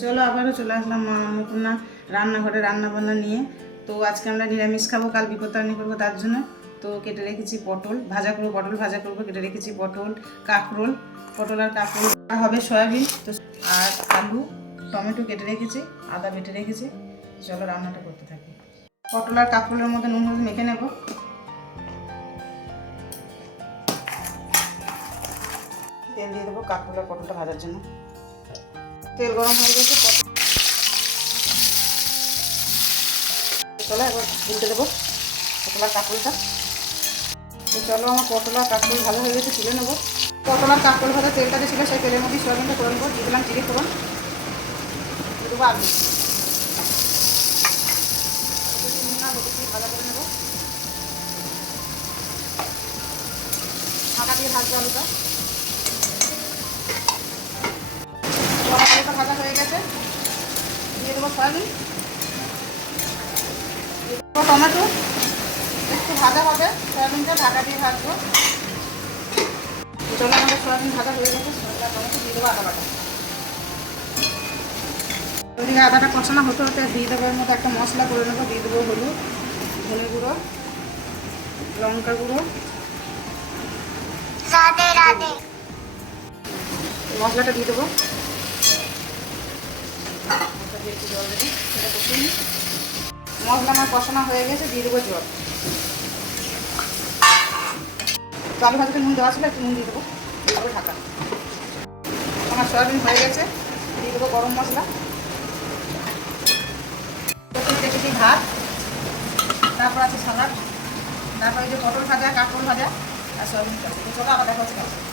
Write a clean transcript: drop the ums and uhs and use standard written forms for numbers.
চলো আবারও চলে আসলাম নতুন রান্নাঘরে রান্নাবান্না নিয়ে। তো আজকে আমরা নিরামিষ খাবো, কাল বিপত্তারিণী করবো, তার জন্য তো কেটে রেখেছি পটল ভাজা করবো, পটল ভাজা করবো, কেটে রেখেছি পটল, কাঁকরোল, পটল আর কাঁকরোল হবে সয়াবিন, তো আর আলু, টমেটো কেটে রেখেছি, আদা বেটে রেখেছি। চলো রান্নাটা করতে থাকি। পটল আর কাঁকরোলের মধ্যে নুন হলুদ মেখে নেব। তেল দিয়ে দেবো কাঁকরোল আর পটলটা ভাজার জন্য। তেল গরম হয়ে গেছে, চলো এবার তুলতে দেবো পটল আর কাঁকরোলটা। তো চলো আমার পটল আর কাঁকরোল ভালো হয়ে গেছে, তুলে নেবো। পটল আর কাঁকরোল ভাজা তেলটা যে ছিল সেই তেলের মধ্যে সয়াবিনটা করে নেবো। দিয়ে দিলাম জিরে ফোড়ন, দিয়ে দেবো আলু, ভাজা করে নেবো। ঢাকা দিয়ে ভাজবো আলুটা। আলুটা ভাজা হয়ে গেছে, দিয়ে দেবো সয়াবিন, টমেটো, একটু ভাজা হবে, সয়াবিনটা ঢাকা দিয়ে ভাজবো। চলো আমাদের সয়াবিন ভাজা হয়ে গেছে, সয়াবিন টমেটো দিয়ে দেবো আদা বাটা। ওইদিকে আদাটা কষানো হতে হতে দিয়ে দেবো এর মধ্যে একটা মশলা করে নেবো। দিয়ে দেবো হলুদ, ধনে গুঁড়ো, লঙ্কা গুঁড়ো, মশলাটা দিয়ে দেবো। অলরেডি সেটা কষিয়ে নিই। মশলা আমার কষানো হয়ে গেছে, দিয়ে দেবো জল। আলু ভাজাতে নুন দেওয়া ছিল, একটু নুন দিয়ে দেবো, দিয়ে দেবো ঢাকা। আমার সয়াবিন হয়ে গেছে, দিয়ে দেবো গরম মশলা, রেখেছি ভাত, তারপর আছে সালাড, তারপরে যে পটল ভাজা, কাঁকরোল ভাজা আর সয়াবিন। চলো আবার দেখা হচ্ছে।